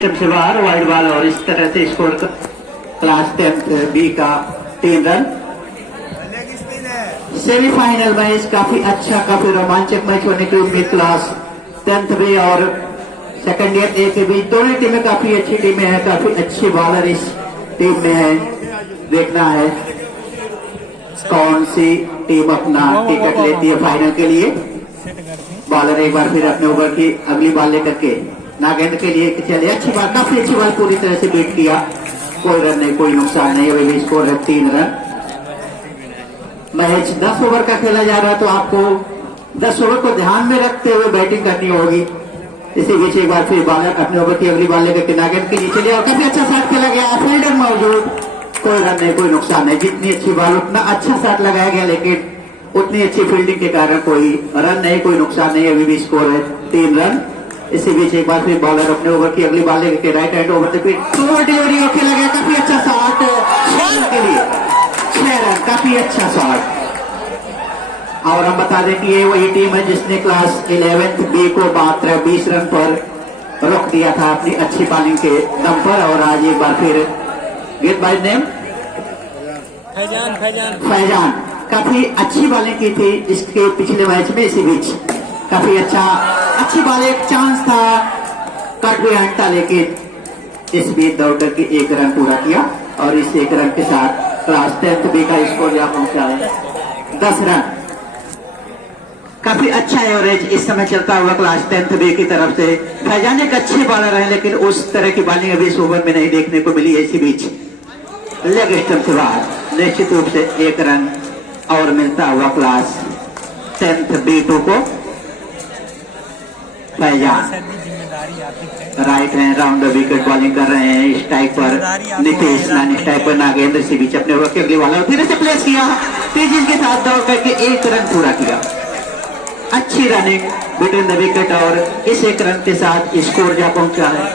से बाहर wide ball और इस तरह से स्कोर क्लास 10th बी का 3 रन। सेमीफाइनल मैच काफी अच्छा काफी रोमांचक मैच होने की उम्मीद क्लास 10th बी और सेकंड ईयर ए के बीच। दोनों टीमें काफी अच्छी टीमें हैं, काफी अच्छी बॉलर इस टीम में है। देखना है कौन सी टीम अपना टिकट लेती है फाइनल के लिए। बॉलर एक बार फिर अपने ओवर की अगली बॉल लेकर के नागेंद्र के लिए चले। अच्छी बात, काफी अच्छी बॉल पूरी तरह से बीट किया। कोई रन नहीं, कोई नुकसान नहीं। अभी स्कोर है 3 रन। मैच 10 ओवर का खेला जा रहा है तो आपको 10 ओवर को ध्यान में रखते हुए बैटिंग करनी होगी। इसी बीच एक बार फिर बॉलर अपने ओवर की अगली बॉल लेकर के नागेंद्र के लिए चले और काफी अच्छा शॉट खेला गया। फील्डर मौजूद, कोई रन नहीं, कोई नुकसान नहीं। जितनी अच्छी बॉल उतना अच्छा शॉट लगाया गया, लेकिन उतनी अच्छी फील्डिंग के कारण कोई रन नहीं, कोई नुकसान नहीं। अभी भी स्कोर है 3 रन। इसी बीच एक बार फिर बॉलर अपने ओवर की अगली बॉल लेकर राइट हैंड ओवर डिलीवरी और खेला गया। काफी अच्छा शॉट 6 रन के लिए, 6 रन, काफी अच्छा शॉट। और हम बता दें कि ये वही टीम है जिसने क्लास 11th बी को मात्र 20 रन पर रोक दिया था अपनी अच्छी बॉलिंग के दम पर। और आज एक बार फिर गेंदबाज नेम फैजान काफी अच्छी बॉलिंग की थी इसके पिछले मैच में। इसी बीच काफी अच्छी बॉल, एक चांस था, कट भी हटता, लेकिन इस बीच दौड़ करके 1 रन पूरा किया और इस 1 रन के साथ क्लास 10th बी का स्कोर यहाँ पहुंचा है 10 रन। काफी अच्छा एवरेज इस समय चलता हुआ क्लास 10th बी की तरफ से। फैजान एक अच्छे बॉलर है, लेकिन उस तरह की बॉलिंग अभी इस ओवर में नहीं देखने को मिली है। इसी बीच लेग स्टंप से बाहर निश्चित रूप से 1 रन और मिलता हुआ क्लास 10th B2 को। Faizan right hand round the wicket bowling कर रहे हैं। इस टाइप पर नीतीश, इस टाइप पर नागेंद्र से बीच अपने ओवर के अगली बॉल फिर से प्लेस किया, तेजी के साथ दौड़ करके 1 रन पूरा किया। अच्छी रनिंग बिटवीन द विकेट और इस 1 रन के साथ स्कोर जा पहुंचा है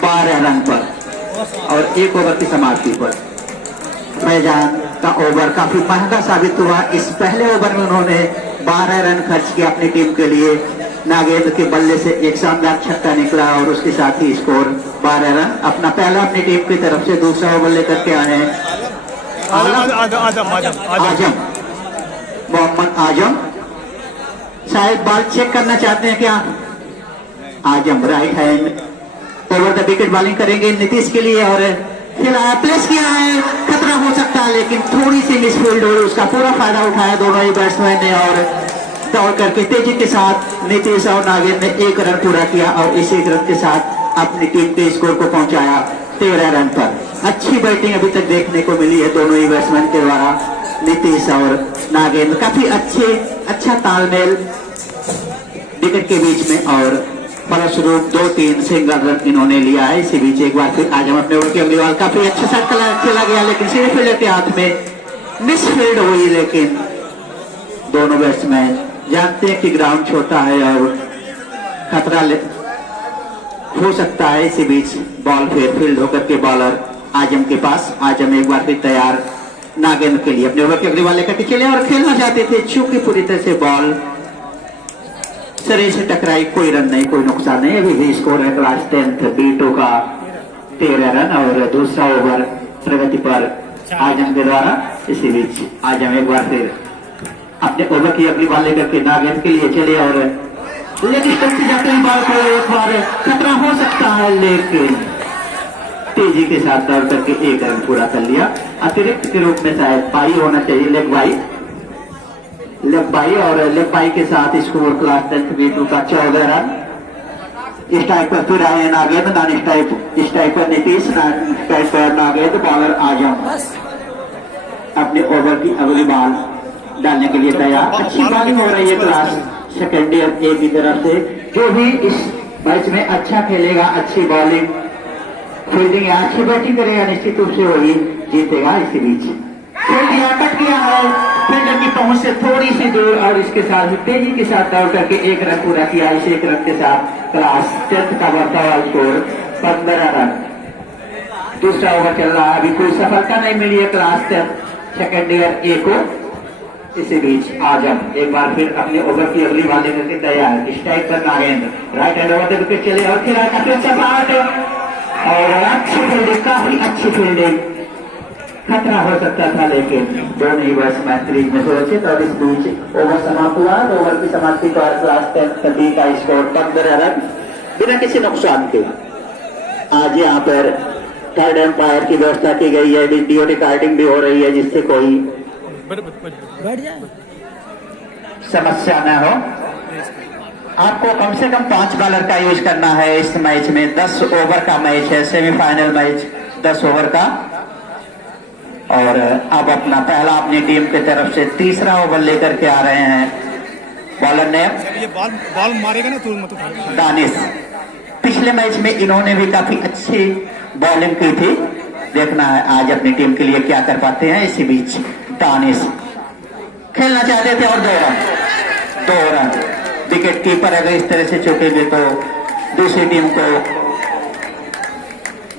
12 रन पर और 1 ओवर की समाप्ति पर। फैजान का ओवर काफी महंगा साबित हुआ। इस पहले ओवर में उन्होंने 12 रन खर्च किया अपनी टीम के लिए। नागेंद्र के बल्ले से एक शानदार छक्का निकला और उसके साथ ही स्कोर 12 रन। अपना पहला अपनी टीम की तरफ से दूसरा ओवर लेकर के आए हैं आजम, मोहम्मद आजम। शायद बॉल चेक करना चाहते हैं क्या? Azam right hand over the wicket bowling करेंगे नीतीश के लिए और खिलाया, प्लेस किया है। खतरा हो सकता है, लेकिन थोड़ी सी मिसफील्ड हुई, उसका पूरा फायदा उठाया दोनों ही बैट्समैन ने और दौड़ करके तेजी के साथ नीतीश और नागेंद्र ने 1 रन पूरा किया और इस 1 रन के साथ अपनी टीम के स्कोर को पहुंचाया 13 रन पर। अच्छी बैटिंग अभी तक देखने को मिली है दोनों ही बैट्समैन के द्वारा, नीतीश और नागेंद्र। काफी अच्छा तालमेल विकेट के बीच में और फलस्वरूप 2-3 सिंगल रन इन्होंने लिया है। इसी बीच एक बार फिर आजम अपने ओवर की अगली बॉल, काफी अच्छा शॉट चला गया, लेकिन सीधे फील्डर के हाथ में मिसफील्ड हुई। लेकिन दोनों बैट्समैन जानते हैं कि ग्राउंड छोटा है और खतरा हो सकता है। इसी बीच बॉल फिर फील्ड होकर के बॉलर आजम के पास। आजम एक बार फिर तैयार नागेंद्र के लिए अपने ओवर की अगली बॉल लेकर के चले और खेलना चाहते थे, चूंकि पूरी तरह से बॉल शरीर से टकराई। कोई रन नहीं, कोई नुकसान नहीं। अभी भी स्कोर है क्लास 10th B2 का 13 रन और दूसरा ओवर प्रगति पर आजम के द्वारा। इसी बीच आजम एक बार फिर अपने ओवर की अगली बॉल लेकर के नागेंद्र के लिए चले और लेग स्टंप से जाते ही बॉल को एक बार खतरा हो सकता है, लेकिन तेजी के साथ दौड़ करके 1 रन पूरा कर लिया। अतिरिक्त के रूप में शायद बाई होना चाहिए, लेग बाई और लेग बाई के साथ स्कोर क्लास 10th B2 का 14 रन। इस टाइप पर फिर आए नागेंद्र, इस टाइप पर नीतीश, इस टाइप पर नागेंद्र, बॉलर आजम अपने ओवर की अगली बॉल डालने के लिए तैयार। अच्छी बॉलिंग हो रही है क्लास सेकेंड ईयर ए की तरफ से। जो भी इस मैच में अच्छा खेलेगा, अच्छी बॉलिंग फील्डिंग या अच्छी बैटिंग करेगा, निश्चित रूप से वही जीतेगा। इसी बीच कट किया है फील्डर की पहुंच से थोड़ी सी दूर और इसके साथ ही तेजी के साथ दौड़ करके 1 रन पूरा किया। इस 1 रन के साथ क्लास 10th का बढ़ता हुआ स्कोर 15 रन। दूसरा ओवर चल रहा है, अभी कोई सफलता नहीं मिली है क्लास 10th सेकेंड ईयर ए को। इसी बीच आजम एक बार फिर अपने ओवर की अगली बॉल लेकर के तैयार। इस टाइप पर Nagendra right hand over the wicket चले और खिलाया काफी अच्छा शॉट काफी अच्छी फील्डिंग, खतरा हो सकता था लेकिन दोनों ही बैट्समैन क्रीज में सुरक्षित। और इस बीच ओवर समाप्त हुआ। ओवर की समाप्ति पर क्लास 10 बी का स्कोर 15 रन बिना किसी नुकसान के। आज यहाँ पर थर्ड एम्पायर की व्यवस्था की गई है, वीडियो रिकॉर्डिंग भी हो रही है जिससे कोई समस्या न हो। आपको कम से कम 5 बॉलर का यूज करना है इस मैच में। 10 ओवर का मैच है, सेमीफाइनल मैच 10 ओवर का। और अब अपना पहला अपनी टीम की तरफ से तीसरा ओवर लेकर के आ रहे हैं बॉलर ने ये बॉल मारेगा ना तुरंत मतलब दानिश। पिछले मैच में इन्होंने भी काफी अच्छी बॉलिंग की थी। देखना है आज अपनी टीम के लिए क्या कर पाते हैं। इसी बीच दानिश खेलना चाहते थे और 2 रन। विकेट कीपर अगर इस तरह से चुकेंगे तो दूसरी टीम को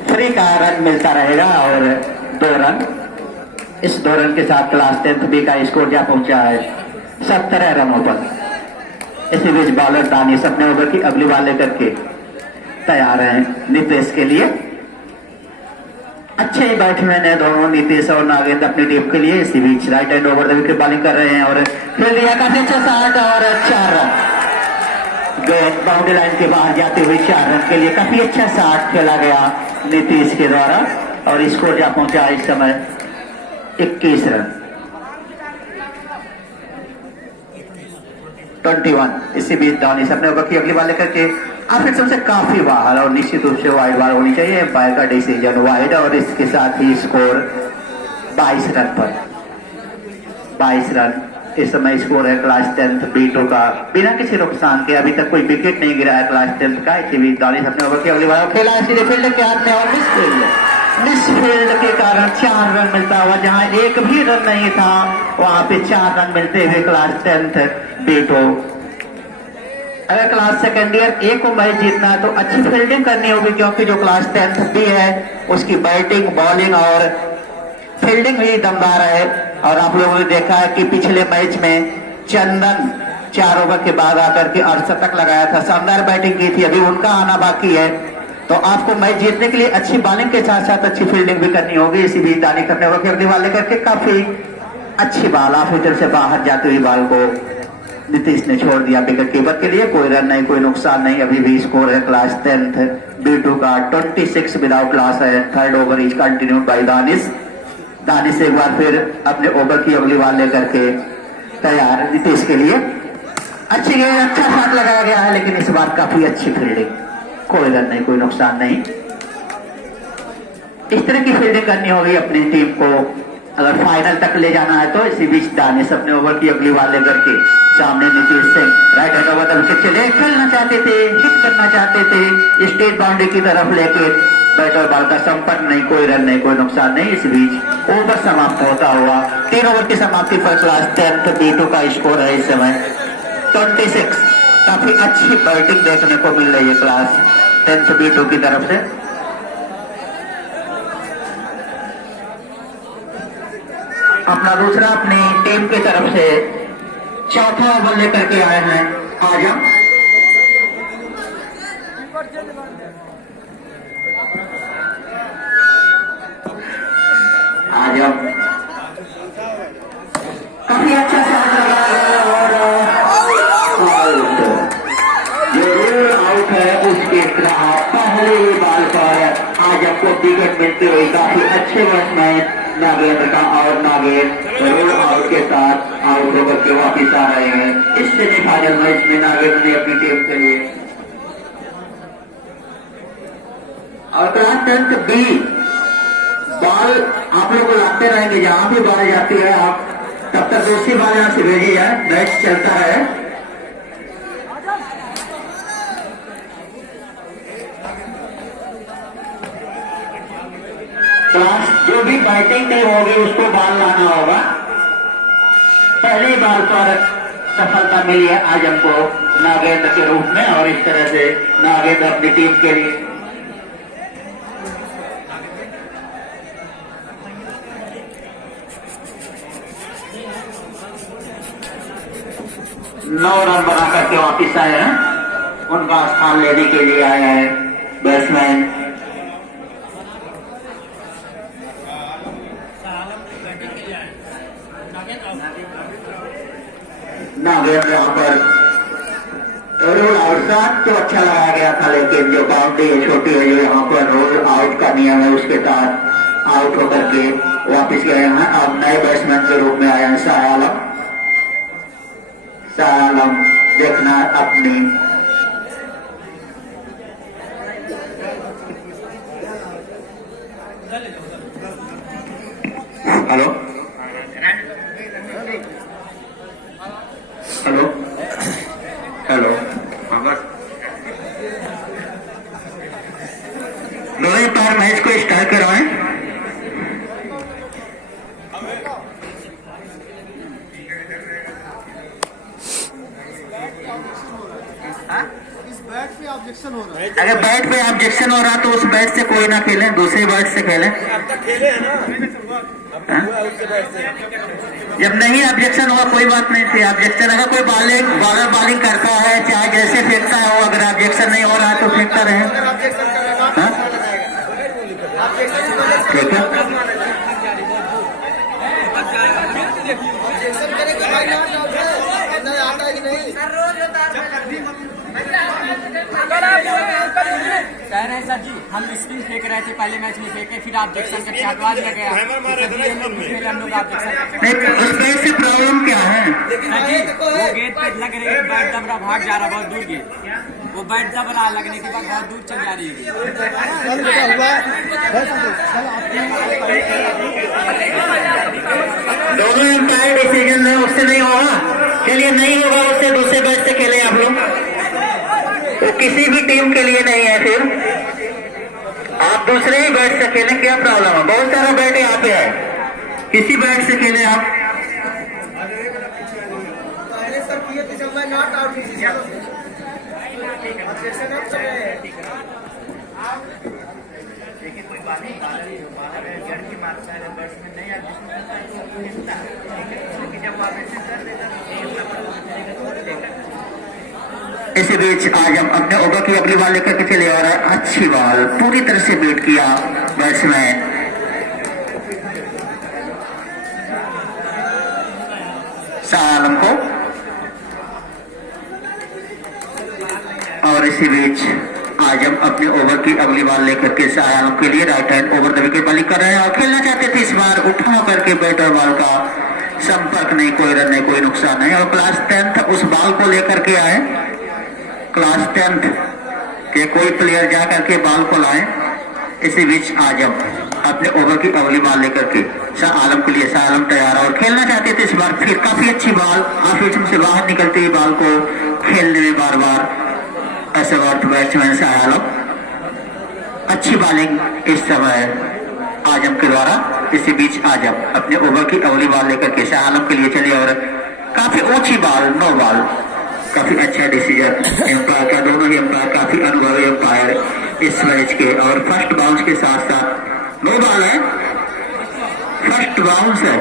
फ्री का रन मिलता रहेगा। और 2 रन, इस 2 रन के साथ क्लास 10 बी का स्कोर जा पहुंचा है 17 रनों पर। इसी बीच बॉलर दानिश अपने ओवर की अगली बॉल लेकर के तैयार हैं नीतीश के लिए। अच्छे बैट्समैन है दोनों, नीतीश और नागेंद्र अपनी टीम के लिए। इसी बीच right hand over the wicket bowling कर रहे हैं और खेल दिया काफी अच्छा शॉट और 4 रन। गेंद बाउंड्री लाइन के बाहर जाते हुए 4 रन के लिए काफी अच्छा शॉट खेला गया नीतीश के द्वारा। और स्कोर जा पहुंचा इस समय 21 रन 21। इसी बीच दानिश अपने ओवर की अगली बॉल लेकर के आखिर सबसे काफी बाहर और निश्चित रूप से वाइड बॉल होनी चाहिए। एम्पायर का डिसीजन वाइड और इसके साथ ही स्कोर 22 रन पर 22 रन इस समय स्कोर है क्लास 10 B2 का बिना किसी नुकसान के। अभी तक कोई विकेट नहीं गिरा है क्लास 10 का। इसी बीच दानिश अपने ओवर की अगली बॉल खेला सीधे फील्ड के हाथ में और मिसफील्ड के कारण 4 रन मिलता हुआ। जहां एक भी रन नहीं था वहां पे 4 रन मिलते हुए क्लास 10 B2। अगर क्लास सेकेंड ईयर ए को मैच जीतना है तो अच्छी फील्डिंग करनी होगी, क्योंकि जो क्लास 10 बी है उसकी बैटिंग, बॉलिंग और फील्डिंग भी दमदार है। और आप लोगों ने देखा है कि पिछले मैच में चंदन 4 ओवर के बाद आकर के अर्धशतक लगाया था, शानदार बैटिंग की थी। अभी उनका आना बाकी है, तो आपको मैच जीतने के लिए अच्छी बॉलिंग के साथ साथ अच्छी फील्डिंग भी करनी होगी। इसी बीच दानिश करने ओवर की अगली बॉल लेकर के काफी अच्छी बॉल ऑफ विकेट से बाहर जाती हुई बॉल को नीतीश ने छोड़ दिया विकेट कीपर के लिए। कोई रन नहीं, कोई नुकसान नहीं। अभी भी स्कोर है क्लास 10 B2 का 26 विदाउट लॉस है। Third over is continued by Danish. Danish एक बार फिर अपने ओवर की अगली बॉल लेकर के तैयार नीतीश के लिए। अच्छी गेंद, अच्छा शॉट लगाया गया है, लेकिन इस बार काफी अच्छी फील्डिंग। कोई रन नहीं, कोई नुकसान नहीं। इस तरह की फील्डिंग करनी होगी अपनी टीम को अगर फाइनल तक ले जाना है तो। इसी बीच दानिश अपने ओवर की अगली बॉल लेकर के सामने Nitish Singh right hand over wicket चले, खेलना चाहते थे, हिट करना चाहते थे स्टेट बाउंड्री की तरफ, लेके बैट और बॉल का संपर्क नहीं, कोई रन नहीं, कोई नुकसान नहीं। इस बीच ओवर समाप्त होता हुआ 3 ओवर की समाप्ति पर क्लास 10 B2 का स्कोर है इस समय 26। काफी अच्छी बैटिंग देखने को मिल रही है क्लास 10 B2 की तरफ से। अपना दूसरा अपनी टीम की तरफ से चौथा ओवर लेकर के आए हैं आजम। काफी अच्छा शॉट लगा है और आउट। जो रूल आउट है उसके खिलाफ पहले ही बॉल पर आजम को विकेट मिलते हुए काफी अच्छे बैट्समैन नागेंद्र का और नागेंद्र रूल आउट के साथ आउट होकर के वापिस आ रहे हैं इस सेमीफाइनल मैच में नागेंद्र ने अपनी टीम के लिए। और क्लास 10 B बॉल आप लोग को लगते रहेंगे, जहां भी बॉल जाती है आप तब तक दूसरी बॉल यहां से भेजी जाए, मैच चलता है। क्लास जो भी बैटिंग नहीं होगी उसको बॉल लाना होगा। पहली बॉल पर सफलता मिली है आजम को नागेंद्र के रूप में, और इस तरह से नागेंद्र अपनी टीम के लिए 9 रन बना करके वापिस आए हैं। उनका स्थान लेने के लिए आया है बैट्समैन गेंद यहाँ पर रोल आउट था तो अच्छा लगाया गया था, लेकिन जो बाउंड्री है छोटी है, जो यहाँ पर रोल आउट का नियम है उसके तहत आउट होकर के वापिस गए हैं। अब नए बैट्समैन के रूप में आए हैं शाह आलम। शाह आलम देखना अपनी हेलो हेलो हेलो दोनों पार मैच को स्टार्ट करवाएं। अगर बैट पे ऑब्जेक्शन हो रहा तो उस बैट से कोई ना खेले, दूसरे बैट से खेलें। अब तक खेले है ना, जब नहीं ऑब्जेक्शन हुआ कोई बात नहीं थी। ऑब्जेक्शन अगर कोई बॉलर बॉलिंग करता है चाहे जैसे फेंकता है वो, अगर ऑब्जेक्शन नहीं हो रहा है तो फेंकता रहे। ठीक है, सर जी हम स्पिन फेंक रहे थे पहले मैच में, फेंके फिर ऑब्जेक्शन करके हटवा दिया गया। हम लोग ऑब्जेक्शन नहीं उस बैट से प्रॉब्लम क्या है? सर जी वो गेट पे लग रही है, बैट दब रहा, भाग जा रहा बहुत दूर गेट, वो बैट दब रहा, लगने के बाद बहुत दूर चल जा रही है। दोनों एम्पायर डिसीजन है, उससे नहीं होगा। चलिए नहीं होगा उससे दूसरे बैट से खेले आप लोग, वो किसी भी टीम के लिए नहीं है। फिर आप दूसरे ही बैट से खेलें, क्या प्रॉब्लम है? बहुत सारा बैट यहाँ पे है, किसी बैट से खेलें आप। इसी बीच आज हम अपने ओवर की अगली बॉल लेकर के चले आ रहे हैं। अच्छी बॉल, पूरी तरह से बीट किया बैट्समैन। शाह आलम को, और इसी बीच आज हम अपने ओवर की अगली बॉल लेकर के शाह आलम के लिए right hand over the wicket bowling कर रहे हैं। और खेलना चाहते थे इस बार, उठा करके बैट और बॉल का संपर्क नहीं, कोई रन नहीं, कोई नुकसान नहीं। और क्लास 10th उस बॉल को लेकर के आए, क्लास 10th के कोई प्लेयर जा करके बॉल को लाए। इसी बीच आज हम अपने ओवर की अगली बॉल लेकर के शाह आलम के लिए, शाह आलम तैयार और खेलना चाहते थे इस बार। फिर काफी अच्छी बॉल, ऑफ स्टंप से बाहर निकलती हुई बॉल को खेलने में बार बार असमर्थ बैट्समैन शाह आलम। अच्छी बॉलिंग इस समय आजम के द्वारा। इसी बीच आजम अपने ओवर की अगली बॉल लेकर के शाह आलम के लिए चले और काफी ऊंची बॉल, नो बॉल। काफी अच्छा डिसीजन एम्पायर का, दोनों ही एम्पायर काफी अनुभवी एम्पायर इस मैच के। और फर्स्ट बाउंस के साथ साथ नो बॉल है, फर्स्ट बाउंस है।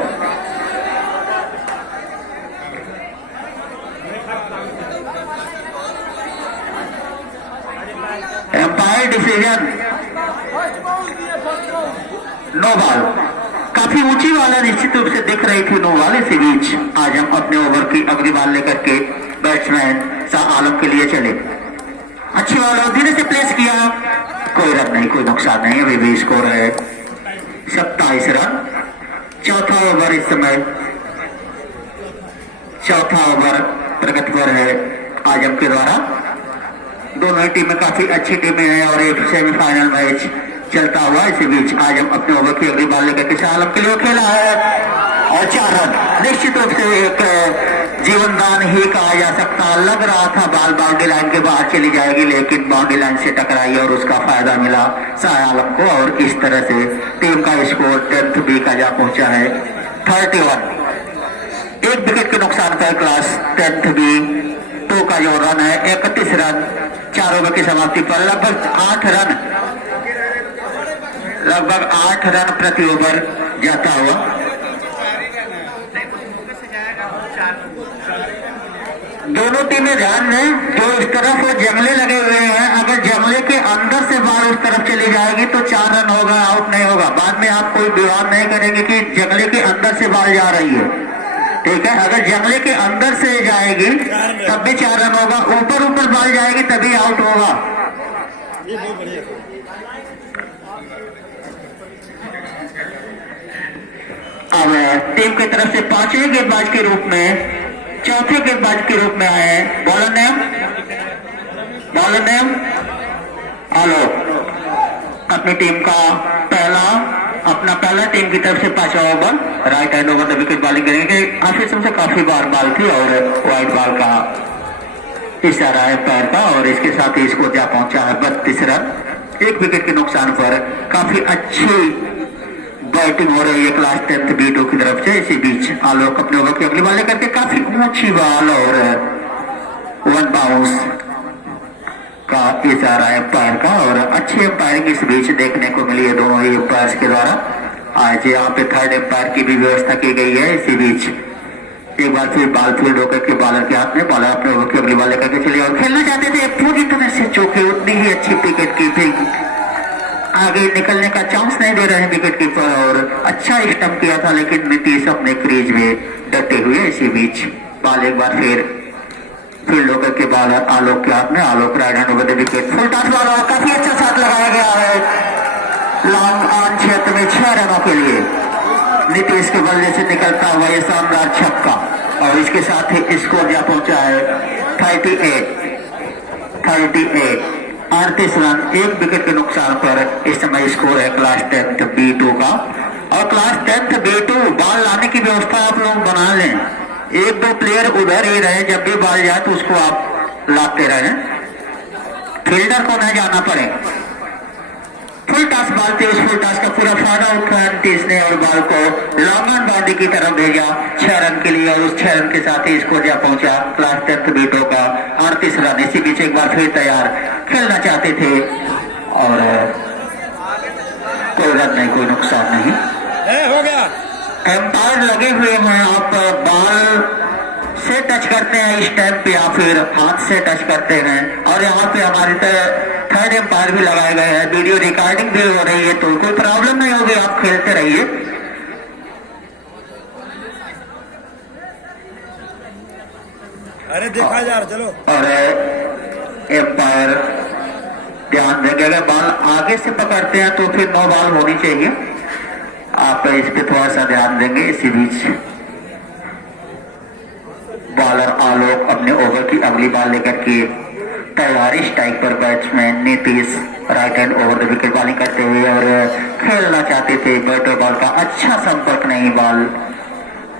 एम्पायर डिसीजन नो बॉल, काफी ऊंची बॉल है, निश्चित रूप से दिख रही थी नो बॉल। इसी बीच आज हम अपने ओवर की अगली बॉल लेकर के बैट्समैन शाह आलम के लिए चले। अच्छी बॉल है, धीरे से प्लेस किया, कोई रन नहीं, कोई नुकसान नहीं। अभी भी स्कोर है 27 रन। चौथा ओवर इस समय, चौथा ओवर प्रगति पर है आजम के द्वारा। दोनों ही टीमें काफी अच्छी टीमें हैं और एक सेमीफाइनल मैच चलता हुआ। इसी बीच आज हम अपने ओवर की अगली बॉल लेकर के शाह आलम के लिए खेला है और 4 रन। निश्चित रूप से एक जीवन दान ही कहा जा सकता। लग रहा था बॉल बाउंड्री लाइन के बाहर चली जाएगी, लेकिन बाउंड्री लाइन से टकराई और उसका फायदा मिला शाह आलम को। और इस तरह से टीम का स्कोर 10th बी का जा पहुंचा है 31। एक विकेट के नुकसान पर क्लास 10th बी 2 का जो रन है 31 रन। 4 ओवर की समाप्ति पर लगभग 8 रन, लगभग 8 रन प्रति ओवर जाता हुआ। दोनों टीमें ध्यान दें, जो इस तरफ वो जंगले लगे हुए हैं, अगर जंगले के अंदर से बाल उस तरफ चली जाएगी तो 4 रन होगा, आउट नहीं होगा। बाद में आप कोई विवाद नहीं करेंगे कि जंगले के अंदर से बाल जा रही है। ठीक है, अगर जंगले के अंदर से जाएगी तब भी 4 रन होगा, ऊपर ऊपर बॉल जाएगी तभी आउट होगा। अब टीम की तरफ से 5वें गेंदबाज के रूप में, चौथे गेंदबाज के रूप में आए हैं बॉलर नेम आलोक। अपनी टीम का अपना पहला टीम की तरफ से 5वां over right hand over the wicket bowling करेंगे। हाफिज से काफी बार बॉल थी और वाइड बॉल का इशारा है पैर का, और इसके साथ ही इसको जा पहुंचा है 32 रन। 1 विकेट के नुकसान पर काफी अच्छी बैटिंग हो रही है क्लास 10th B2 की तरफ से। इसी बीच आलोक अपने ओवर की अगली बॉल करके काफी ऊंची बॉल और 1 बाउंस का इशारा है पैर का, और अच्छी अंपायरिंग इस बीच देखने को मिली है दोनों ही अंपायर्स के द्वारा। आज यहाँ पे 3rd अंपायर की भी व्यवस्था की गई है। इसी बीच एक बार फिर बॉल फील्ड होकर के बॉलर के हाथ में, बॉलर अपने ओवर की अगली बॉल लेकर के चलिए और खेलना चाहते थे पूरी तरह से चौके, उतनी ही अच्छी विकेट कीपिंग, आगे निकलने का चांस नहीं दे रहे हैं विकेट कीपर, और अच्छा स्टंप किया था लेकिन नीतीश अपने क्रीज में डटे हुए। इसी बीच बॉल एक बार फिर फील्ड होकर के बॉलर आलोक के हाथ में, Alok right hand over the wicket, full toss ball और काफी अच्छा शॉट लगाया गया है लॉन्ग ऑन क्षेत्र में 6 रनों के लिए। नीतीश के बल्ले से निकलता हुआ ये शानदार छक्का, और इसके साथ ही स्कोर जा पहुंचा है 38 रन। 1 विकेट के नुकसान पर इस समय स्कोर है क्लास 10th B2 का। और क्लास 10th B2 बॉल लाने की व्यवस्था आप लोग बना लें, 1-2 प्लेयर उधर ही रहे, जब भी बॉल जाए तो उसको आप लाते रहे, फील्डर को न जाना पड़े। फुल टॉस बॉल थी, उस फुल टॉस का पूरा फायदा उठाया नीतीश ने और बॉल को लॉन्ग ऑन बाउंड्री की तरफ भेजा 6 रन के लिए, और उस 6 रन के साथ ही स्कोर जा पहुंचा क्लास 10th B2 का 38 रन। इसी बीच एक बार फिर तैयार खेलना चाहते थे और कोई रन नहीं, कोई नुकसान नहीं, हो गया। एम्पायर लगे हुए हैं, आप बॉल से टच करते हैं स्टैम्प पे या फिर हाथ से टच करते हैं, और यहाँ पे हमारी 3rd एम्पायर भी लगाए गए हैं, वीडियो रिकॉर्डिंग भी हो रही है, तो कोई प्रॉब्लम नहीं होगी, आप खेलते रहिए। अरे देखा यार, चलो। और एम्पायर ध्यान देंगे, अगर बॉल आगे से पकड़ते हैं तो फिर 9 बॉल होनी चाहिए, आप इस पे थोड़ा सा ध्यान देंगे। इसी बीच बॉलर आलोक अपने ओवर की अगली बॉल लेकर के तैयारी, स्ट्राइक पर batsman Nitish right hand over the wicket bowling करते हुए और खेलना चाहते थे, बैटर बॉल का अच्छा संपर्क नहीं, बॉल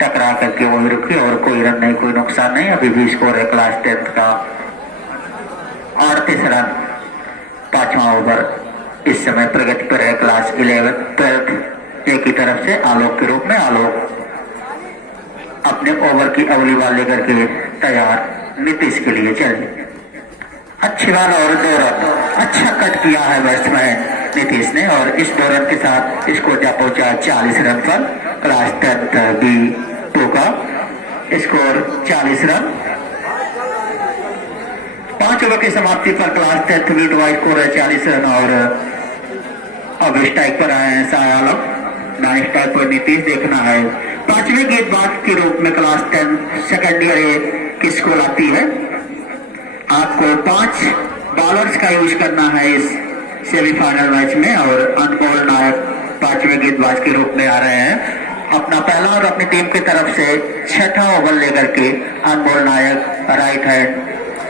टकरा करके वो रुकी और कोई रन नहीं, कोई नुकसान नहीं। अभी भी स्कोर है क्लास 10th का 38 रन। 5वां ओवर इस समय प्रगति पर है क्लास 11th 12th एक ही तरफ से आलोक के रूप में। आलोक अपने ओवर की अगली बॉल लेकर के तैयार नीतीश के लिए। चलिए, अच्छी बॉल और 2 रन, अच्छा कट किया है बैट्समैन नीतीश ने, और इस 2 रन के साथ इसको जा पहुंचा 40 रन पर। क्लास 10th B2 का स्कोर 40 रन। 5 ओवर की समाप्ति पर क्लास 10th B2 का स्कोर है 40 रन। और अब स्ट्राइक पर आए हैं शाह आलम, नॉन स्ट्राइक पर नीतीश। देखना है 5वें गेंदबाज के रूप में क्लास 10 सेकेंड ईयर किसको लाती है। आपको 5 बॉलर्स का यूज करना है इस सेमीफाइनल मैच में, और अनमोल नायक 5वें गेंदबाज के रूप में आ रहे हैं। अपना पहला और अपनी टीम की तरफ से 6ठा ओवर लेकर के Anmol Nayak right hand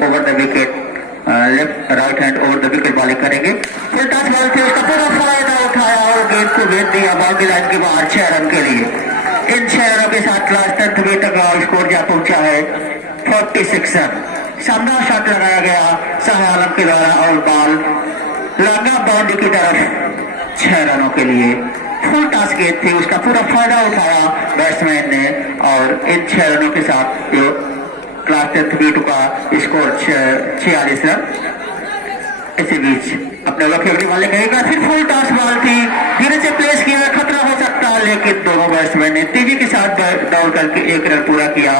over the wicket, left right hand over the wicket bowling करेंगे। फुल टॉस बॉल थी, उसका पूरा फायदा उठाया और गेंद को भेज दिया बाउंड्री लाइन के बाहर 6 रन के लिए। इन 6 रनों के साथ क्लास 10th B तक का स्कोर जा पहुंचा है 46 रन। शानदार शॉट लगाया गया शाह आलम के द्वारा और बॉल लगा बाउंड्री की तरफ 6 रनों के लिए। फुल टॉस गेंद थी, उसका पूरा फायदा उठाया बैट्समैन ने, और इन 6 रनों के साथ क्लास 10th B2 का स्कोर 46 रन। इसी बीच अपने वक्त वाले कहेगा, फिर फुल टॉस बॉल थी, धीरे से प्लेस किया, खतरा हो सकता है, लेकिन दोनों बैट्समैन ने तेजी के साथ दौड़ करके 1 रन पूरा किया,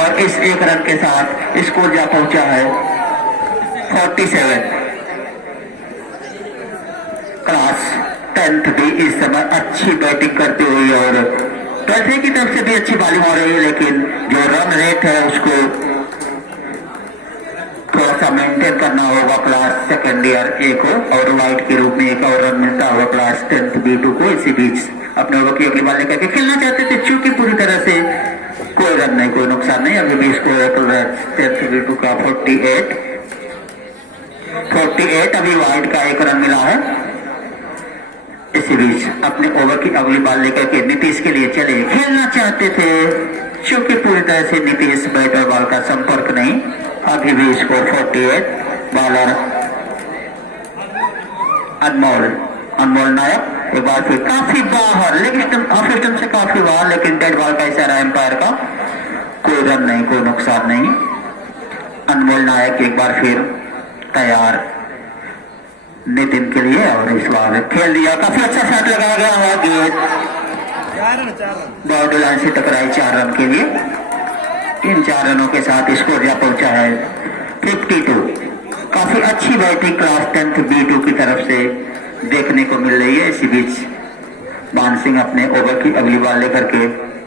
और इस 1 रन के साथ स्कोर जा पहुंचा है 47। क्लास 10th B इस समय अच्छी बैटिंग करते हुए और ट्वेल्थ की तरफ से भी अच्छी बॉलिंग हो रही है, लेकिन जो रन रेट है उसको थोड़ा सा मेंटेन करना होगा क्लास सेकेंड ईयर ए को, और वाइट के रूप में एक और रन मिलता होगा क्लास 10th B2 को। इसी बीच अपने ओवर की अगली बॉल लेकर के खेलना चाहते थे, चूंकि पूरी तरह से कोई रन नहीं, कोई नुकसान नहीं। अभी भी स्कोर 10th B2 का 48 अभी वाइट का एक रन मिला है। इसी बीच अपने ओवर की अगली बॉल लेकर के नीतीश के लिए चले, खेलना चाहते थे, चूंकि पूरी तरह से नीतीश बैट और बॉल का संपर्क नहीं। अभी भी स्कोर 48। बॉलर अनमोल नायक एक बार फिर काफी बाहर, लेकिन ऑफ स्टंप से काफी बाहर, लेकिन डेड बॉल का इशारा एम्पायर का, कोई रन नहीं, कोई नुकसान नहीं। अनमोल नायक एक बार फिर तैयार नितिन के लिए, और इस बार खेल दिया, काफी अच्छा शॉट लगाया गया हुआ, गेंद बाउंड्री लाइन से टकराई 4 रन के लिए। इन 4 रनों के साथ स्कोर जा पहुंचा है 52। काफी अच्छी बैटिंग क्लास 10th B2 की तरफ से देखने को मिल रही है। इसी बीच मान सिंह अपने ओवर की अगली बॉल लेकर के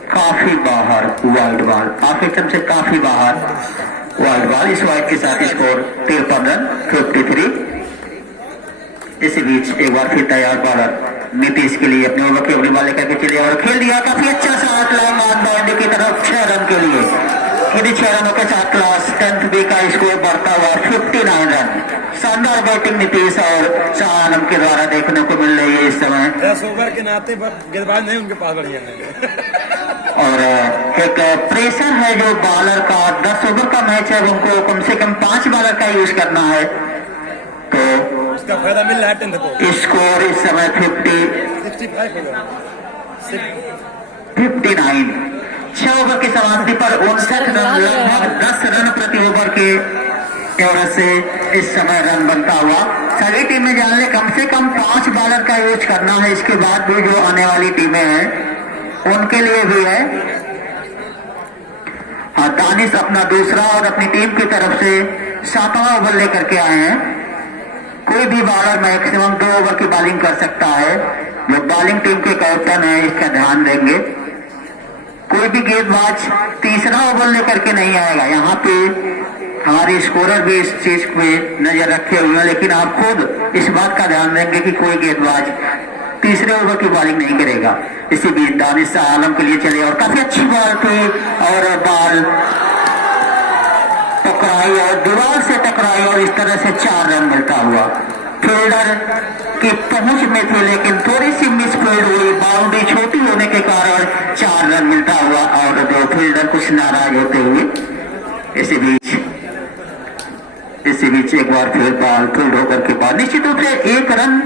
काफी बाहर, वाइड बॉल ऑफ स्टंप से काफी बाहर, वाइड बॉल। इस वाइड के साथ स्कोर 53 रन 53। इसी बीच एक बार फिर तैयार बॉलर नीतीश के लिए अपने ओवर की अगली बॉल लेकर के चले और खेल दिया, काफी अच्छा शॉट लॉन्ग ऑन बाउंड्री की तरफ 6 रन के लिए। इन्हीं 6 रनों के साथ क्लास 10th B का स्कोर बढ़ता हुआ 59 रन। शानदार बैटिंग नीतीश और शाह आलम के द्वारा देखने को मिल रही है इस समय। 10 ओवर के नाते गेंदबाज नहीं उनके पास बढ़िया है। और एक प्रेशर है जो बॉलर का, 10 ओवर का मैच है, उनको कम से कम 5 बॉलर का यूज करना है, तो उसका फायदा मिल रहा है 10th को। स्कोर इस समय 59। 6 ओवर की समाप्ति पर 59 रन, लगभग 10 रन प्रति ओवर के एवरेज से इस समय रन बनता हुआ। सभी टीमें जान ले कम से कम 5 बॉलर का यूज करना है। इसके बाद भी जो आने वाली टीमें हैं उनके लिए भी है। हाँ, दानिश अपना दूसरा और अपनी टीम की तरफ से 7वां ओवर लेकर के आए हैं। कोई भी बॉलर मैक्सिमम 2 ओवर की बॉलिंग कर सकता है। जो बॉलिंग टीम के कैप्टन है इसका ध्यान देंगे। कोई भी गेंदबाज तीसरा ओवर लेकर के नहीं आएगा। यहाँ पे हमारे स्कोरर भी इस चीज पे नजर रखे हुए हैं, लेकिन आप खुद इस बात का ध्यान देंगे कि कोई गेंदबाज तीसरे ओवर की बॉलिंग नहीं करेगा। इसी बीच दानिश आलम के लिए चले और काफी अच्छी बॉल थी, और बॉल टकराई और दीवार से टकराई, और इस तरह से 4 रन मिलता हुआ। फील्डर की पहुंच में थे, लेकिन थोड़ी सी मिसफील्ड हुई, बाउंड्री छोटी होने के कारण 4 रन मिलता हुआ, और दो फील्डर कुछ नाराज होते हुए। इसी बीच एक बार फिर बॉल फील्ड होकर के बाद निश्चित रूप से 1 रन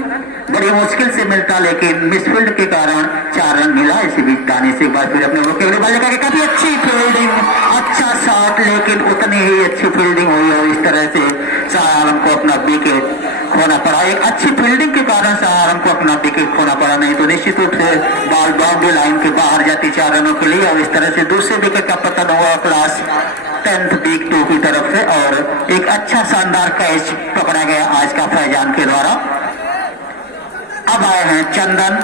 बड़ी मुश्किल से मिलता, लेकिन मिसफील्ड के कारण 4 रन मिला। इसी बीच दानिश एक बार फिर अपने केवल बॉल लेकर काफी अच्छी फील्डिंग, अच्छा शॉट, लेकिन उतनी ही अच्छी फील्डिंग हुई, और इस तरह से शाह आलम को अपना विकेट खोना पड़ा। एक अच्छी फील्डिंग के कारण शाह आलम को अपना विकेट खोना पड़ा, नहीं तो निश्चित रूप से बॉल बाउंड्री लाइन के बाहर जाती 4 रनों के लिए, और इस तरह से दूसरे विकेट का पतन हुआ क्लास 10th B2 की तरफ से। और एक अच्छा शानदार कैच पकड़ा गया आज का फैजान के द्वारा। अब आए हैं चंदन।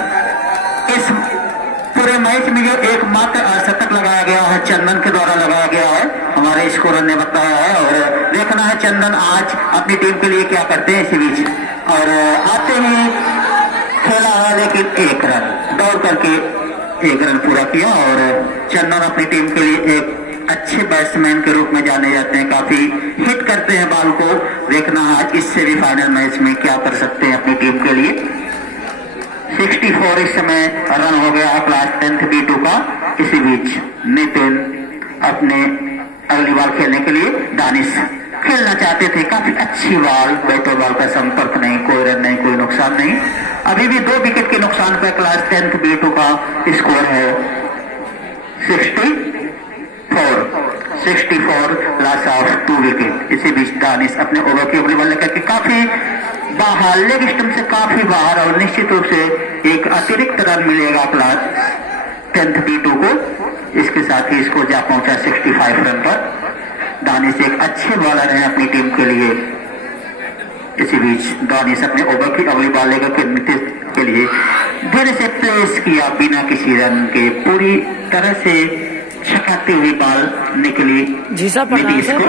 इस पूरे मैच में जो एकमात्र शतक लगाया गया है चंदन के द्वारा लगाया गया है, हमारे स्कोरर ने बताया है, और देखना है चंदन आज अपनी टीम के लिए क्या करते हैं। इसी बीच और आते ही खेला है, लेकिन 1 रन दौड़ करके 1 रन पूरा किया, और चंदन अपनी टीम के लिए एक अच्छे बैट्समैन के रूप में जाने जाते हैं, काफी हिट करते हैं बॉल को। देखना आज इससे भी फाइनल मैच में क्या कर सकते हैं अपनी टीम के लिए। 64 इस समय रन हो गया है क्लास 10th B2 का। इसी बीच नितिन अपने अगली बॉल खेलने के लिए, दानिश खेलना चाहते थे, काफी अच्छी बॉल, बैट और बॉल का संपर्क नहीं, कोई रन नहीं, कोई नुकसान नहीं। अभी भी 2 विकेट के नुकसान पर क्लास 10th B2 का स्कोर है 64 लॉस ऑफ 2 विकेट। इसी बीच दानिश अपने ओवर की अगली बॉल लेकर के काफी बाहर, लेग स्टंप से काफी बाहर, और निश्चित रूप से एक अतिरिक्त रन मिलेगा क्लास 10th B2 को। इसके साथ ही स्कोर जा पहुंचा 65 रन पर। दानिश एक अच्छे बॉलर हैं अपनी टीम के लिए। इसी बीच दानिश अपने ओवर की अगली बॉल लेकर के नीतीश के लिए धीरे से प्ले चेस किया बिना किसी रन के, पूरी तरह से छकाती हुई बॉल निकली नीतीश को।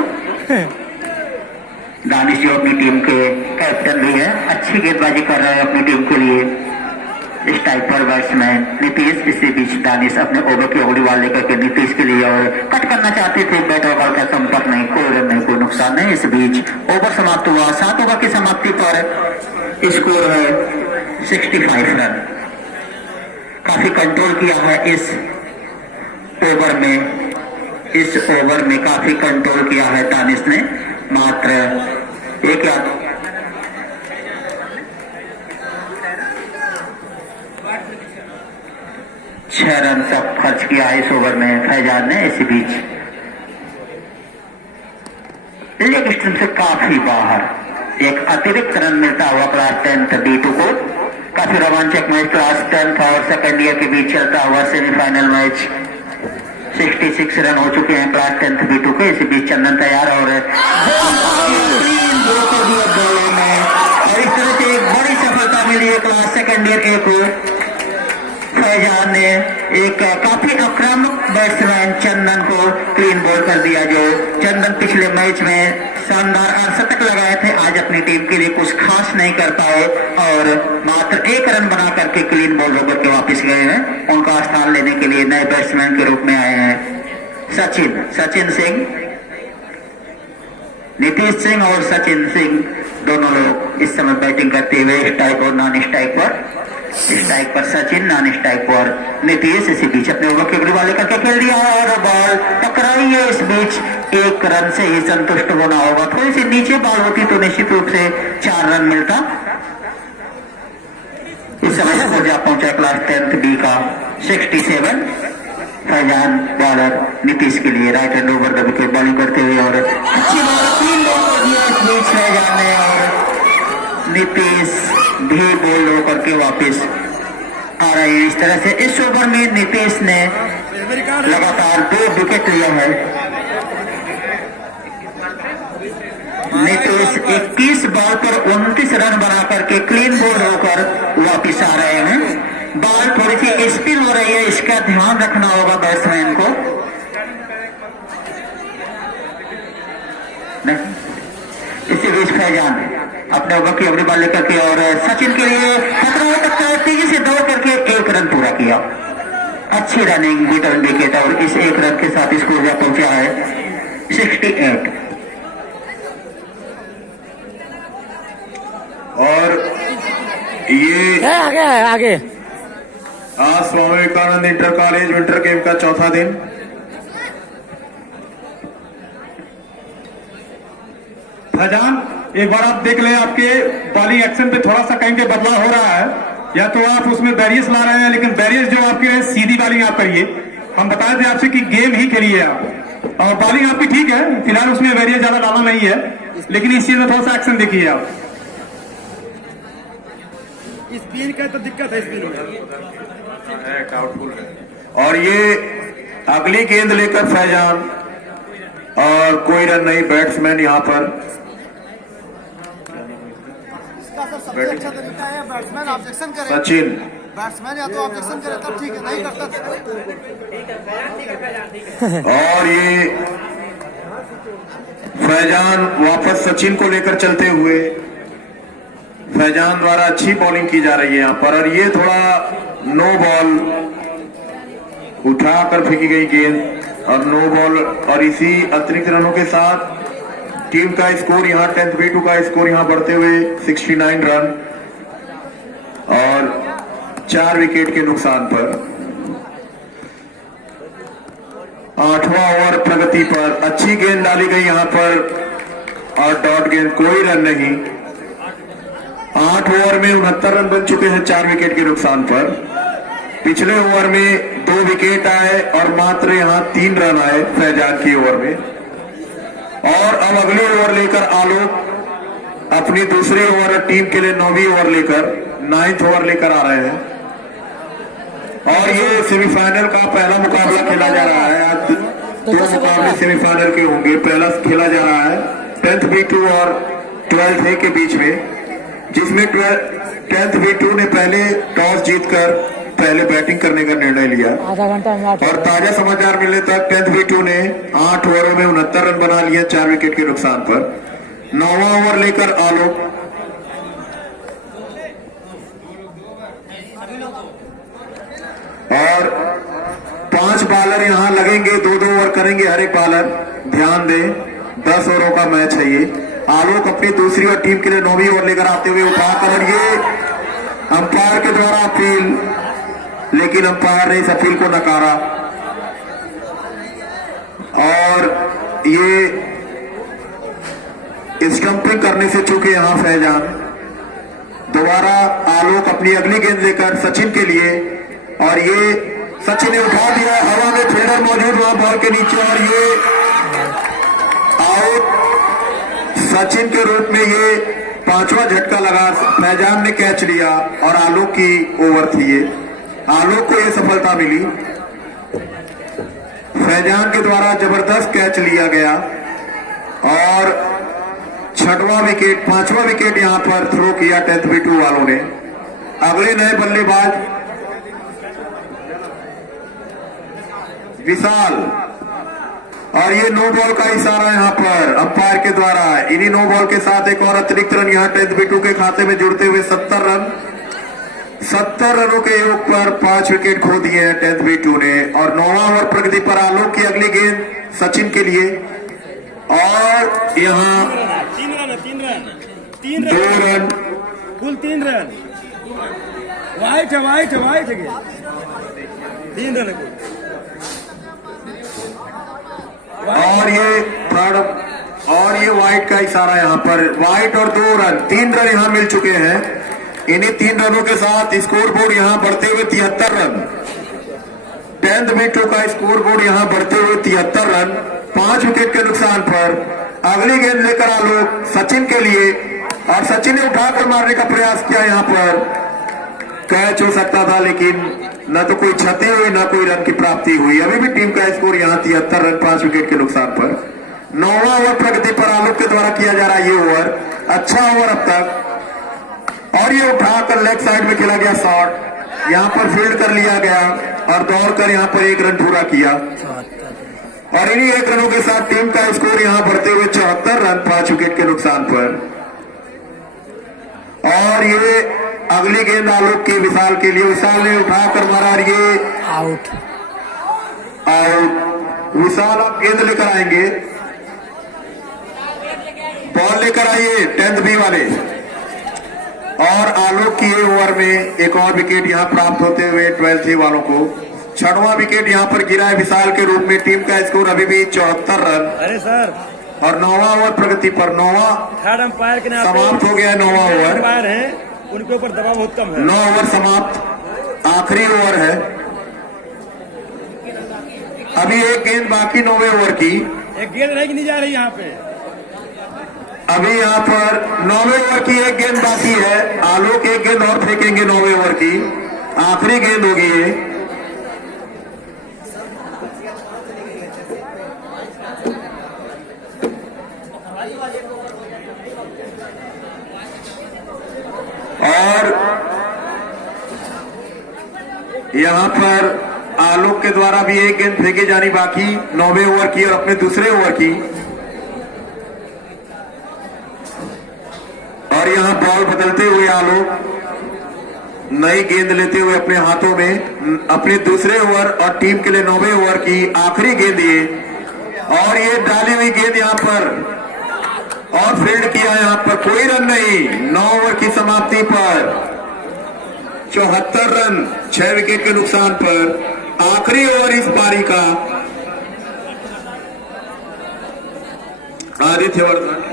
दानिश जो अपनी टीम के कैप्टन भी है, अच्छी गेंदबाजी कर रहे हैं अपनी टीम के लिए इस टाइप पर बैट्समैन नीतीश। इसी बीच दानिश अपने ओवर की अगली बॉल लेकर के नीतीश के लिए और कट करना चाहते थे, बैट और बॉल का संपर्क नहीं, कोई रन नहीं, कोई नुकसान नहीं। इस बीच ओवर समाप्त हुआ। 7 ओवर की समाप्ति पर स्कोर है 65 रन। काफी कंट्रोल किया है इस ओवर में काफी कंट्रोल किया है दानिश ने। मात्र एक या 6 रन तक खर्च किया इस ओवर में फैजान ने। इसी बीच लेग स्टंप से काफी बाहर एक अतिरिक्त रन मिलता हुआ क्लास 10 D2 को। काफी रोमांचक मैच क्लास 10 और सेकंड ईयर के बीच चलता हुआ सेमीफाइनल मैच। 66 रन हो चुके हैं क्लास 10 B2 के। इसी बीच चंदन तैयार और इस तरह से एक बड़ी सफलता मिली है क्लास सेकंड ईयर ए को। फैजान ने एक काफी आक्रामक बैट्समैन चंदन को क्लीन बॉल कर दिया। जो चंदन पिछले मैच में शानदार अर्धशतक लगाए थे, आज अपनी टीम के लिए कुछ खास नहीं कर पाए और मात्र 1 रन बना करके क्लीन बॉल होकर के वापस गए हैं। उनका स्थान लेने के लिए नए बैट्समैन के रूप में आए हैं सचिन सिंह। नीतीश सिंह और सचिन सिंह दोनों लोग इस समय बैटिंग करते हुए स्ट्राइक और नॉन स्ट्राइक पर सचिन, नॉन स्ट्राइक पर नीतीश। इसी बीच अपने ओवर की अगली बॉल लेकर के खेल दिया और बॉल टकराई है। इस बीच 1 रन से ही संतुष्ट होना होगा। थोड़ी सी नीचे बॉल होती तो निश्चित रूप से 4 रन मिलता। इस समय से जा पहुंचा क्लास 10 B का 67। फैजान बॉलर नीतीश के लिए right hand over the wicket bowling करते हुए और अच्छी बॉल 3 बॉल कर दिया इस बीच फैजान ने और नीतीश भी बॉल होकर के वापस आ रहे हैं। इस तरह से इस ओवर में नीतीश ने लगातार 2 विकेट लिया है। नीतीश 21 बॉल पर 29 रन बना करके क्लीन बोल्ड होकर वापस आ रहे हैं। बॉल थोड़ी सी स्पिन हो रही है, इसका ध्यान रखना होगा बैट्समैन को। इसी बीच फैजान अपने ओवर की अगली बॉल लेकर के और सचिन के लिए खतरा हो सकता है, तेजी से दौड़ करके 1 रन पूरा किया। अच्छी रनिंग, रिटर्न विकेट और इस 1 रन के साथ स्कोर जा पहुंचा है 68। और ये आगे आज Swami Vivekananda inter college winter camp का 4था दिन। फैजान, एक बार आप देख लें, आपके बॉलिंग एक्शन पे थोड़ा सा कहीं पे बदलाव हो रहा है, या तो आप उसमें बैरियर्स ला रहे हैं, लेकिन बैरियर्स जो आपके रहे सीधी बॉलिंग आप करिए। हम बताए थे आपसे कि गेम ही खेलिए आप, और बॉलिंग आपकी ठीक है, फिलहाल उसमें बैरियर ज्यादा डालना नहीं है, लेकिन इस चीज में थोड़ा सा एक्शन देखिए आप। स्पिन का तो दिक्कत है, स्पिन है डाउटफुल है। और ये अगली गेंद लेकर फैजान और कोई रन नहीं। बैट्समैन यहाँ पर सबसे अच्छा तरीका है बैट्समैन ऑब्जेक्शन करे। सचिन बैट्समैन या तो ऑब्जेक्शन करे तब ठीक है, नहीं करता और ये फैजान वापस सचिन को लेकर चलते हुए फैजान द्वारा अच्छी बॉलिंग की जा रही है यहाँ पर। और ये थोड़ा नो बॉल उठाकर फेंकी गई गेंद और नो बॉल, और इसी अतिरिक्त रनों के साथ टीम का स्कोर यहाँ 10th B2 का स्कोर यहाँ बढ़ते हुए 69 रन और 4 विकेट के नुकसान पर। 8वां ओवर प्रगति पर अच्छी गेंद डाली गई यहाँ पर और डॉट गेंद, कोई रन नहीं। 8 ओवर में 69 रन बन चुके हैं 4 विकेट के नुकसान पर। पिछले ओवर में 2 विकेट आए और मात्र यहाँ 3 रन आए फैजान की ओवर में। और अब अगली ओवर लेकर आलोक अपनी दूसरी ओवर टीम के लिए 9वीं ओवर लेकर 9th ओवर लेकर आ रहे हैं। और ये सेमीफाइनल का पहला मुकाबला खेला जा रहा है। आज 2 मुकाबले सेमीफाइनल के होंगे। पहला खेला जा रहा है 10th B2 और 12th A के बीच में, जिसमें 10th B2 ने पहले टॉस जीतकर पहले बैटिंग करने का निर्णय लिया। आधा घंटा में और ताजा समाचार मिलने तक 10th V2 ने 8 ओवरों में 69 रन बना लिए 4 विकेट के नुकसान पर। 9वां ओवर लेकर आलोक और 5 बॉलर यहां लगेंगे, 2-2 ओवर करेंगे हर एक बॉलर। ध्यान दें 10 ओवरों का मैच है ये। आलोक अपनी दूसरी और टीम के लिए 9वीं ओवर लेकर आते हुए उठाकर ये अंपायर के द्वारा अपील, लेकिन अंपायर ने इस अपील को नकारा और ये स्टंपिंग करने से चूके यहां फैजान। दोबारा आलोक अपनी अगली गेंद लेकर सचिन के लिए, और ये सचिन ने उठा दिया, हवा में फील्डर मौजूद वहां बॉल के नीचे, और ये आउट। सचिन के रूप में ये 5वां झटका लगा, फैजान ने कैच लिया और आलोक की ओवर थी ये। आलोक को ये सफलता मिली, फैजान के द्वारा जबरदस्त कैच लिया गया और 6वां विकेट 5वां विकेट यहां पर थ्रो किया 10th V2 वालों ने। अगले नए बल्लेबाज विशाल, और ये नो बॉल का इशारा यहां पर अंपायर के द्वारा। इन्हीं नो बॉल के साथ एक और अतिरिक्त रन यहां 10th V2 के खाते में जुड़ते हुए 70 रन। 70 रनों के योग पर 5 विकेट खो दिए हैं 10th V2 ने। और 9वां ओवर प्रगति पर आलोक की अगली गेंद सचिन के लिए, और यहाँ 2 रन कुल 3 रन। वाइट है, वाइट है, वाइट है, 3 रन कुल। और ये थर्ड, और ये वाइट का इशारा यहाँ पर, वाइट और 2 रन, 3 रन यहाँ मिल चुके हैं। इन्हीं 3 रनों के साथ स्कोर बोर्ड यहाँ बढ़ते हुए 73 रन। 10th V2 का स्कोर बोर्ड यहाँ बढ़ते हुए 73 रन 5 विकेट के नुकसान पर। अगली गेंद लेकर आलोक सचिन के लिए, और सचिन ने उठाकर मारने का प्रयास किया, यहाँ पर कैच हो सकता था लेकिन न तो कोई क्षति हुई न कोई रन की प्राप्ति हुई। अभी भी टीम का स्कोर यहाँ 73 रन 5 विकेट के नुकसान पर। 9वां ओवर प्रगति पर आलोक के द्वारा किया जा रहा है ये ओवर, अच्छा ओवर अब तक, और ये उठाकर लेग साइड में खेला गया शॉट, यहाँ पर फील्ड कर लिया गया और दौड़कर यहाँ पर 1 रन पूरा किया। और इन्हीं 1 रनों के साथ टीम का स्कोर यहाँ बढ़ते हुए 74 रन 5 विकेट के नुकसान पर। और ये अगली गेंद आलोक की विशाल के लिए, विशाल ने उठाकर मारा और ये आउट। विशाल आप गेंद लेकर आएंगे, बॉल लेकर आइए 10th V वाले। और आलोक की ओवर में एक और विकेट यहां प्राप्त होते हुए 12th V वालों को 6वां विकेट यहां पर गिरा है विशाल के रूप में। टीम का स्कोर अभी भी 74 रन। अरे सर, और 9वां ओवर प्रगति पर, 9वां थर्ड अंपायर के नाम समाप्त हो गया है। 9वां ओवर अंपायर है, उनके ऊपर दबाव बहुत कम है। 9 ओवर समाप्त, आखिरी ओवर है। अभी एक गेंद बाकी 9वें ओवर की। एक गेंद रहेगी नहीं जा रही यहाँ पे। अभी यहाँ पर 9वें ओवर की एक गेंद बाकी है। आलोक एक गेंद और फेंकेंगे 9वें ओवर की, आखिरी गेंद होगी ये। और यहां पर आलोक के द्वारा भी एक गेंद फेंके जानी बाकी 9वें ओवर की और अपने दूसरे ओवर की। और यहां बॉल बदलते हुए आलोक नई गेंद लेते हुए अपने हाथों में, अपने दूसरे ओवर और टीम के लिए 9वें ओवर की आखिरी गेंद ये। और ये डाली हुई गेंद यहां पर, और फील्ड किया यहां पर, कोई रन नहीं। 9 ओवर की समाप्ति पर 74 रन 6 विकेट के नुकसान पर। आखिरी ओवर इस पारी का आदित्य वर्धन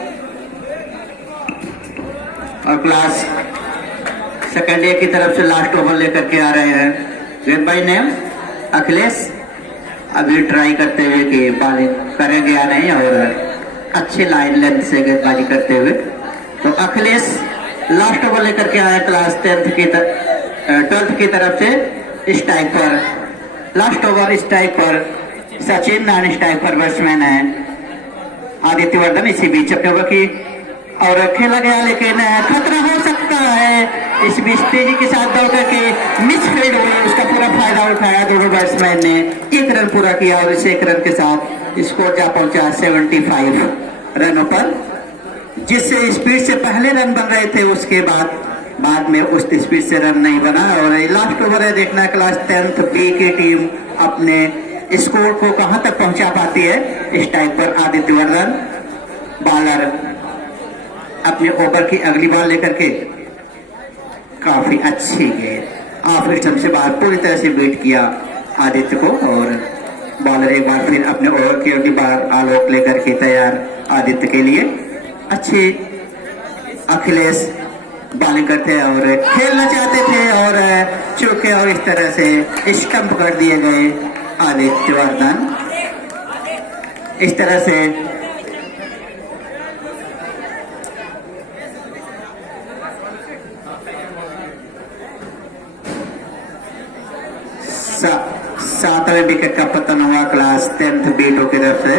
और क्लास सेकेंड ए की तरफ से लास्ट ओवर लेकर के आ रहे हैं गेंद बाई नेम अखिलेश। अभी ट्राई करते हुए कि बॉलिंग करेंगे या नहीं, और अच्छी लाइन लेंथ से गेंदबाजी करते हुए। तो अखिलेश लास्ट ओवर लेकर के आया क्लास 12th की तरफ से। स्ट्राइक पर लास्ट ओवर, स्ट्राइक पर सचिन, नॉन स्ट्राइक पर बैट्समैन है आदित्य वर्धन। इसी बीच अपने ओवर की और खेला गया, लेकिन खतरा हो सकता है। इस बीच तेजी के साथ दौड़ करके मिस फील्ड हुई, उसका फायदा उठाया दोनों बैट्समैन ने, 1 रन पूरा किया और इस 1 रन के साथ स्कोर जा पहुंचा 75 रनों पर, जिससे स्पीड से पहले रन बन रहे थे, उसके बाद में उस स्पीड से रन नहीं बना। और लास्ट ओवर है, देखना क्लास 10th बी की टीम अपने स्कोर को कहां तक पहुंचा पाती है। इस टाइम पर आदित्य वर्धन बॉलर अपने ओवर की अगली बॉल लेकर के काफी अच्छी गेंद ऑफ स्टंप से बाहर पूरी तरह से बीट किया आदित्य को, और बॉलर एक बार फिर अपने ओवर की अगली बार आलोक लेकर के तैयार आदित्य के लिए। अच्छी अखिलेश बॉलिंग करते हैं और खेलना चाहते थे और चूके और इस तरह से स्टंप कर दिए गए आदित्य वर्धन। इस तरह से सातवें विकेट का पतन हुआ क्लास 10th B2 की तरफ से।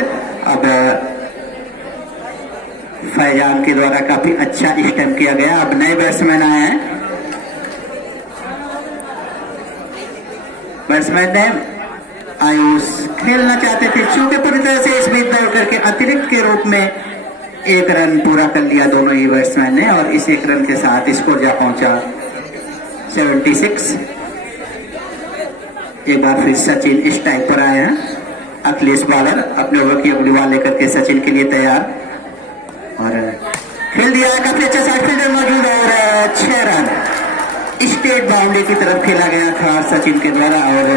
अब फैजान के द्वारा काफी अच्छा स्टंप किया गया। अब नए बैट्समैन आए हैं, बैट्समैन ने आयुष खेलना चाहते थे, चूंकि पूरी तरह से इस बीच दौड़ करके अतिरिक्त के रूप में 1 रन पूरा कर लिया दोनों ही बैट्समैन ने, और इस 1 रन के साथ स्कोर जा पहुंचा 76। एक बार फिर सचिन इस टाइप पर आए हैं, अखिलेश बॉलर अपने ओवर की अगली बॉल लेकर के सचिन के लिए तैयार, और खेल दिया काफी अच्छा साइड फील्डर मौजूद और 6 रन स्टेट बाउंड्री की तरफ खेला गया था सचिन के द्वारा, और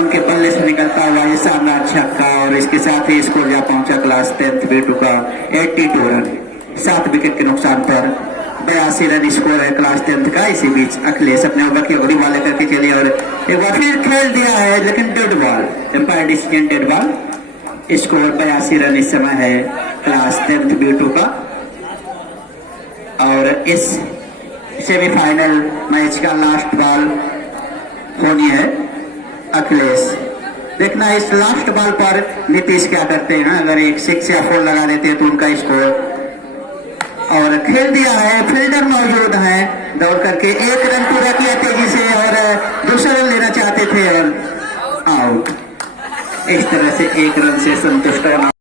उनके बल्ले से निकलता हुआ ये शानदार छक्का, और इसके साथ ही स्कोर जा पहुंचा क्लास 10th B2 का 82 रन। 7 विकेट के नुकसान पर 82 रन स्कोर है क्लास 10th का। इसी बीच अखिलेश अपने ओवर की अगली बॉल लेकर के चले और एक बार फिर खेल दिया है, लेकिन dead ball, umpire decision dead ball. Score 82 run इस समय है क्लास 10th B2 का, और इस सेमीफाइनल मैच का लास्ट बॉल होनी है अखिलेश। देखना इस लास्ट बॉल पर नीतीश क्या करते हैं, अगर एक 6 या 4 लगा देते हैं तो उनका स्कोर। और खेल दिया है, फील्डर मौजूद हैं, दौड़ करके 1 रन पूरा किया तेजी से और दूसरा रन लेना चाहते थे और आउट। इस तरह से 1 रन से संतुष्ट होना